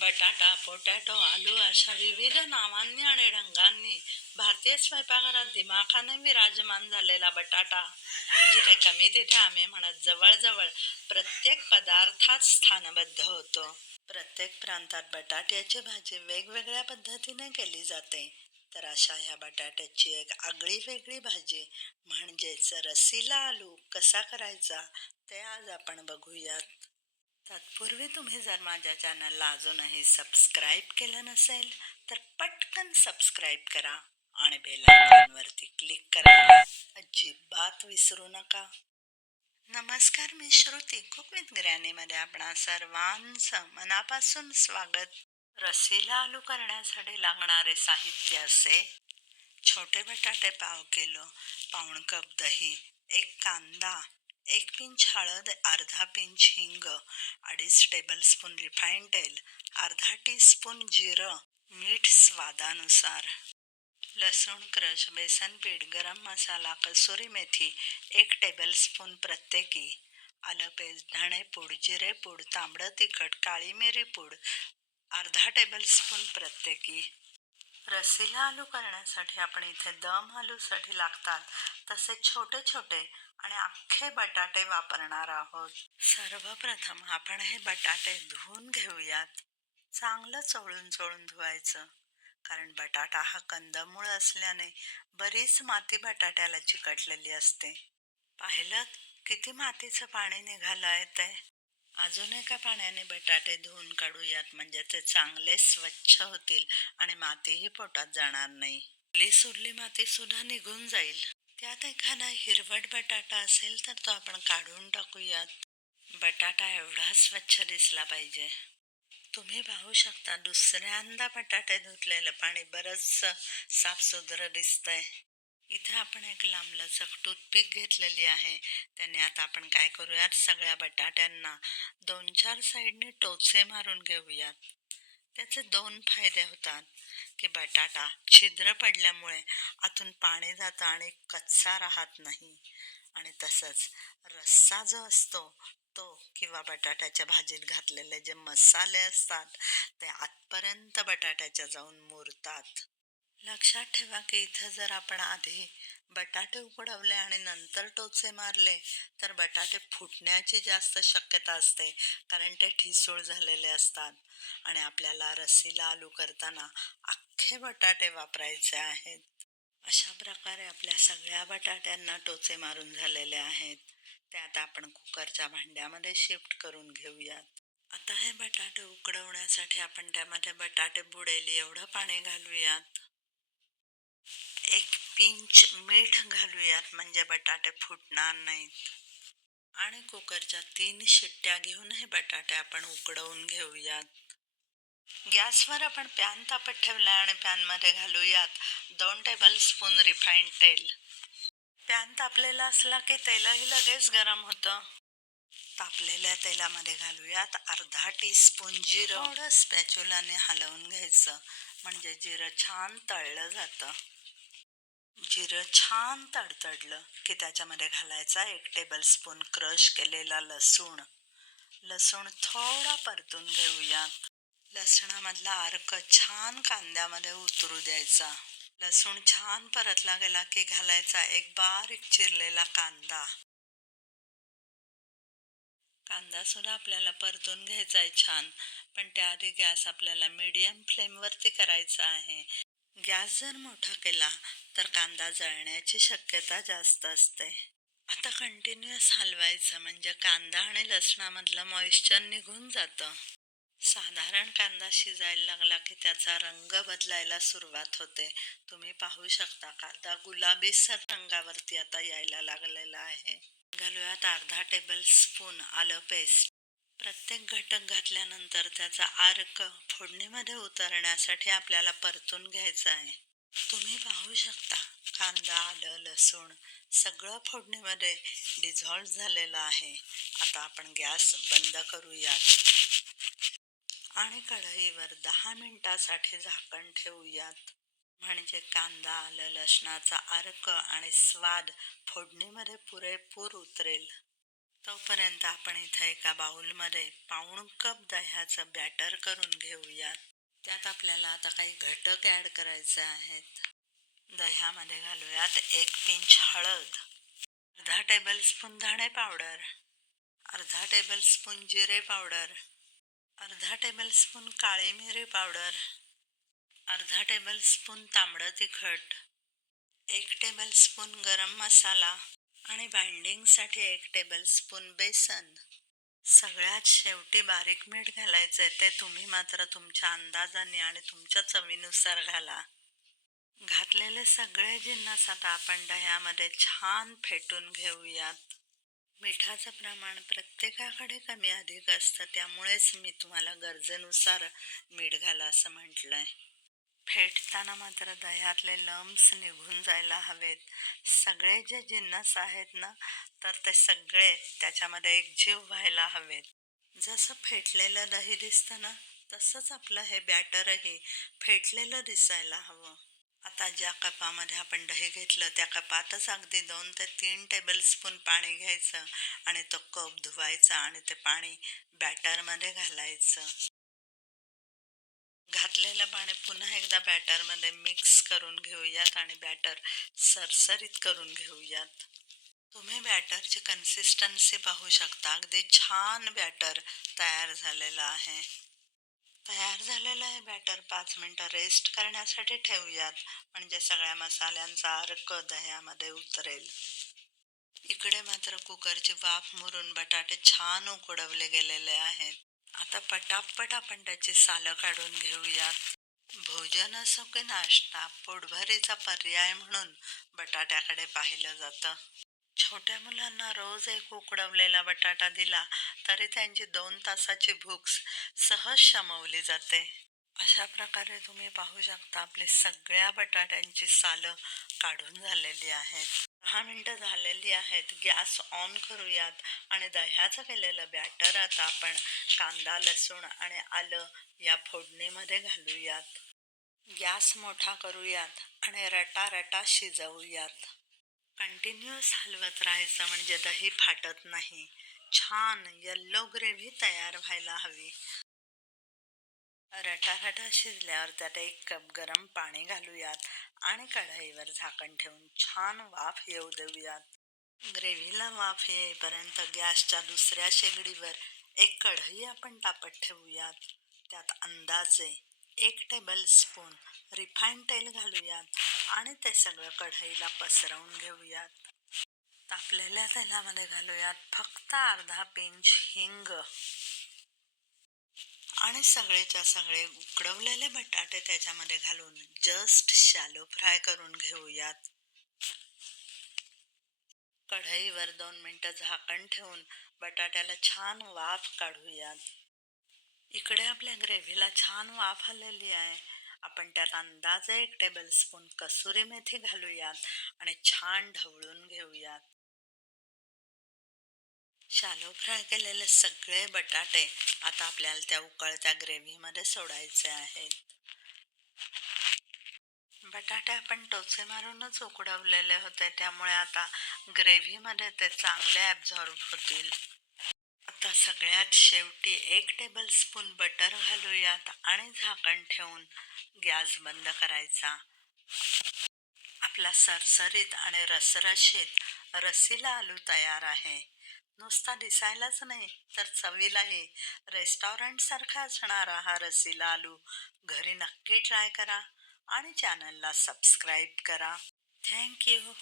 बटाटा, पोटॅटो, आलू अशा विविध नावांनी आणि रंगांनी भारतीय स्वयंपाकघरात दिमाखाने विराजमान झालेला बटाटा, जिथे कमी तिथे आम्ही म्हणत जवळजवळ प्रत्येक पदार्थात स्थानबद्ध होतो. प्रत्येक प्रांतात बटाट्याची भाजी वेगवेगळ्या पद्धतीने केली जाते. तर अशा ह्या बटाट्याची एक आगळी वेगळी भाजी म्हणजेच रसीला आलू कसा करायचा ते आज आपण बघूयात. तत्पूर्वी तुम्ही जर माझ्या चॅनलला अजूनही सबस्क्राईब केलं नसेल तर पटकन सबस्क्राईब करा आणि बेल आयकॉनवरती क्लिक करायला अजिबात विसरू नका. नमस्कार, मी श्रुती. कुक विथ ग्रॅनीमध्ये आपणा सर्वांचं मनापासून स्वागत. रस्सीला आलू करण्यासाठी लागणारे साहित्य असे: छोटे बटाटे पाव किलो, पाऊण कप दही, एक कांदा, एक पिंच हळद, अर्धा पिंच हिंग, 2.5 टेबलस्पून रिफाईंड तेल, अर्धा टीस्पून जिरं, मीठ स्वादानुसार, लसूण क्रश, बेसन पीठ, गरम मसाला, कसुरी मेथी 1 टेबलस्पून प्रत्येकी, आलं पेस्ट, धणे पूड, जिरे पूड, तांबडं तिखट, काळी मिरी पूड अर्धा टेबलस्पून प्रत्येकी. रस्सीला आलू करण्यासाठी आपण इथे दम आलूसाठी लागतात तसे छोटे छोटे आणि अख्खे बटाटे वापरणार आहोत. सर्वप्रथम आपण हे बटाटे धुवून घेऊयात. चांगलं चोळून चोळून धुवायचं, कारण बटाटा हा कंदमूळ असल्याने बरीच माती बटाट्याला चिकटलेली असते. पाहिलं किती मातीचं पाणी निघालंय ते. अजून एका पाण्याने बटाटे धुवून काढूयात, म्हणजे ते चांगले स्वच्छ होतील आणि मातीही पोटात जाणार नाही. ओली सुरली माती सुद्धा निघून जाईल. त्यात एखादा हिरवट बटाटा असेल तर तो आपण काढून टाकूयात. बटाटा एवढा स्वच्छ दिसला पाहिजे. तुम्ही पाहू शकता, दुसऱ्यांदा बटाटे धुतलेलं पाणी बरंच साफसुथरं दिसतंय. इथे आपण एक लांबलचक टूथपिक घेतलेली आहे. त्याने आता आपण काय करूयात, सगळ्या बटाट्यांना 2-4 साईडने टोचे मारून घेऊयात. त्याचे 2 फायदे होतात की बटाटा छिद्र पडल्यामुळे आतून पाणी जातं आणि कच्चा राहत नाही, आणि तसंच रस्सा जो असतो तो किंवा बटाट्याच्या भाजीत घातलेले जे मसाले असतात ते आतपर्यंत बटाट्याच्या जाऊन मुरतात. लक्षात ठेवा की इथं जर आपण आधी बटाटे उकडवले आणि नंतर टोचे मारले तर बटाटे फुटण्याची जास्त शक्यता असते, कारण ते ठिसूळ झालेले असतात आणि आपल्याला रस्सीला आलू करताना अख्खे बटाटे वापरायचे आहेत. अशा प्रकारे आपल्या सगळ्या बटाट्यांना टोचे मारून झालेले आहेत. ते आता आपण कुकरच्या भांड्यामध्ये शिफ्ट करून घेऊयात. आता हे बटाटे उकडवण्यासाठी आपण त्यामध्ये बटाटे बुडेल एवढं पाणी घालूयात. 1 पिंच मीठ घालूयात, म्हणजे बटाटे फुटणार नाहीत. आणि कुकरच्या 3 शिट्ट्या घेऊन हे बटाटे आपण उकडवून घेऊयात. गॅसवर आपण पॅन तापत ठेवला आणि पॅनमध्ये घालूयात 2 टेबलस्पून रिफाईंड तेल. पॅन तापलेला असला की तेलही लगेच गरम होतं. तापलेल्या तेलामध्ये घालूयात अर्धा टीस्पून जिरं. थोडं स्पॅच्युलाने हलवून घ्यायचं, म्हणजे जिरं छान तळलं जातं. जिरं छान तडतडलं की त्याच्यामध्ये घालायचा 1 टेबलस्पून क्रश केलेला लसूण. लसूण थोडा परतून घेऊयात. लसणामधला अर्क छान कांद्यामध्ये उतरू द्यायचा. लसूण छान परतला गेला की घालायचा एक बारीक चिरलेला कांदा. कांदा सुद्धा आपल्याला परतून घ्यायचा आहे छान, पण त्याआधी गॅस आपल्याला मीडियम फ्लेमवरती करायचा आहे. गॅस जर मोठा केला तर कांदा जळण्याची शक्यता जास्त असते. आता कंटिन्युअस हलवायचं, म्हणजे कांदा आणि लसणामधलं मॉइश्चर निघून जातं. साधारण कांदा शिजायला लागला की त्याचा रंग बदलायला सुरुवात होते. तुम्ही पाहू शकता कांदा गुलाबीसर रंगावरती आता यायला लागलेला आहे. घालूयात अर्धा टेबलस्पून आलं पेस्ट. प्रत्येक घटक घातल्यानंतर त्याचा अर्क फोडणीमध्ये उतरण्यासाठी आपल्याला परतून घ्यायचा आहे. तुम्ही पाहू शकता कांदा, आलं, लसूण सगळं फोडणीमध्ये डिझॉल्व्ह झालेलं आहे. आता आपण गॅस बंद करूयात आणि कढईवर 10 मिनिटासाठी झाकण ठेवूयात, म्हणजे कांदा, आलं, लसणाचा अर्क आणि स्वाद फोडणीमध्ये पुरेपूर उतरेल. तोपर्यंत आपण इथं एका बाउलमध्ये पाऊण कप दह्याचं बॅटर करून घेऊयात. त्यात आपल्याला आता काही घटक ॲड करायचे आहेत. दह्यामध्ये घालूयात 1 पिंच हळद, अर्धा टेबलस्पून धणे पावडर, अर्धा टेबलस्पून जिरे पावडर, अर्धा टेबलस्पून काळी मिरी पावडर, अर्धा टेबलस्पून तांबडं तिखट, 1 टेबलस्पून गरम मसाला आणि बाइंडिंगसाठी 1 टेबलस्पून बेसन. सगळ्यात शेवटी बारीक मीठ घालायचंय, ते तुम्ही मात्र तुमच्या अंदाजाने आणि तुमच्या चवीनुसार घाला. घातलेले सगळे जिन्नस आता आपण दह्यामध्ये छान फेटून घेऊयात. मिठाचं प्रमाण प्रत्येकाकडे कमी अधिक असतं, त्यामुळेच मी तुम्हाला गरजेनुसार मीठ घाला असं म्हटलंय. फेटताना मात्र दह्यातले लम्स निघून जायला हवेत. सगळे जे जिन्नस आहेत ना, तर ते सगळे त्याच्यामध्ये एकजीव व्हायला हवेत. जसं फेटलेलं दही दिसतं ना, तसंच आपलं हे बॅटरही फेटलेलं दिसायला हवं. आता ज्या कपामध्ये आपण दही घेतलं त्या कपातच अगदी 2 ते 3 टेबलस्पून पाणी घ्यायचं आणि तो कप धुवायचा आणि ते पाणी बॅटरमध्ये घालायचं. घातलेलं पाणी पुन्हा एकदा बॅटरमध्ये मिक्स करून घेऊयात आणि बॅटर सरसरीत करून घेऊयात. तुम्ही बॅटरची कन्सिस्टन्सी पाहू शकता. अगदी छान बॅटर तयार झालेलं आहे. तयार झालेलं आहे बॅटर 5 मिनिटं रेस्ट करण्यासाठी ठेवूयात, म्हणजे सगळ्या मसाल्यांचा अर्क दह्यामध्ये उतरेल. इकडे मात्र कुकरची वाफ मुरून बटाटे छान उकडवले गेलेले आहेत. आता पटापट आपण त्याची सालं काढून घेऊयात. भोजन असो की नाश्ता, पोटभरीचा पर्याय म्हणून बटाट्याकडे पाहिलं जातं. छोट्या मुलांना रोज एक उकडवलेला बटाटा दिला तरी त्यांची 2 तासाची भूक सहज शमवली जाते. अशा प्रकारे तुम्ही पाहू शकता आपली सगळ्या बटाट्यांची सालं काढून झालेली आहेत. 10 मिनिटं झालेली आहेत. गॅस ऑन करूयात आणि दह्याचं केलेलं बॅटर आता आपण कांदा, लसूण आणि आलं या फोडणीमध्ये घालूयात. गॅस मोठा करूयात आणि रटारटा शिजवूयात. कंटिन्युअस हलवत राहायचं, म्हणजे दही फाटत नाही. छान येल्लो ग्रेव्ही तयार व्हायला हवी. रटारटा शिजल्यावर त्यात 1 कप गरम पाणी घालूयात आणि कढईवर झाकण ठेवून छान वाफ येऊ देऊयात. ग्रेव्हीला वाफ येईपर्यंत गॅसच्या दुसऱ्या शेगडीवर एक कढई आपण तापत ठेवूयात. त्यात अंदाजे 1 टेबलस्पून रिफाईंड तेल घालूयात आणि ते सगळं कढईला पसरवून घेऊयात. तापलेल्या तेलामध्ये घालूयात फक्त अर्धा पिंच हिंग आणि सगळेच्या सगळे उकडवलेले बटाटे त्याच्यामध्ये घालून जस्ट शॅलो फ्राय करून घेऊयात. कढईवर 2 मिनिटं झाकण ठेवून बटाट्याला छान वाफ काढूयात. इकडे आपल्या ग्रेव्हीला छान वाफ आलेली आहे. आपण त्यात अंदाजे 1 टेबलस्पून कसुरी मेथी घालूयात आणि छान ढवळून घेऊयात. शॅलो फ्राय केलेले सगळे बटाटे आता आपल्याला त्या उकळत्या ग्रेव्हीमध्ये सोडायचे आहेत. बटाटे आपण टोचे मारूनच उकडवलेले होते, त्यामुळे आता ग्रेव्हीमध्ये ते चांगले ॲब्झॉर्ब होतील. आता सगळ्यात शेवटी 1 टेबलस्पून बटर घालूयात आणि झाकण ठेवून गॅस बंद करायचा. आपला सरसरीत आणि रसरशीत रसीला आलू तयार आहे. नुसता दिसायलाच नाही तर चवीलाही रेस्टॉरंट सारखा असणारा हा रसीला आलू घरी नक्की ट्राय करा आणि चॅनलला सबस्क्राईब करा. थँक्यू.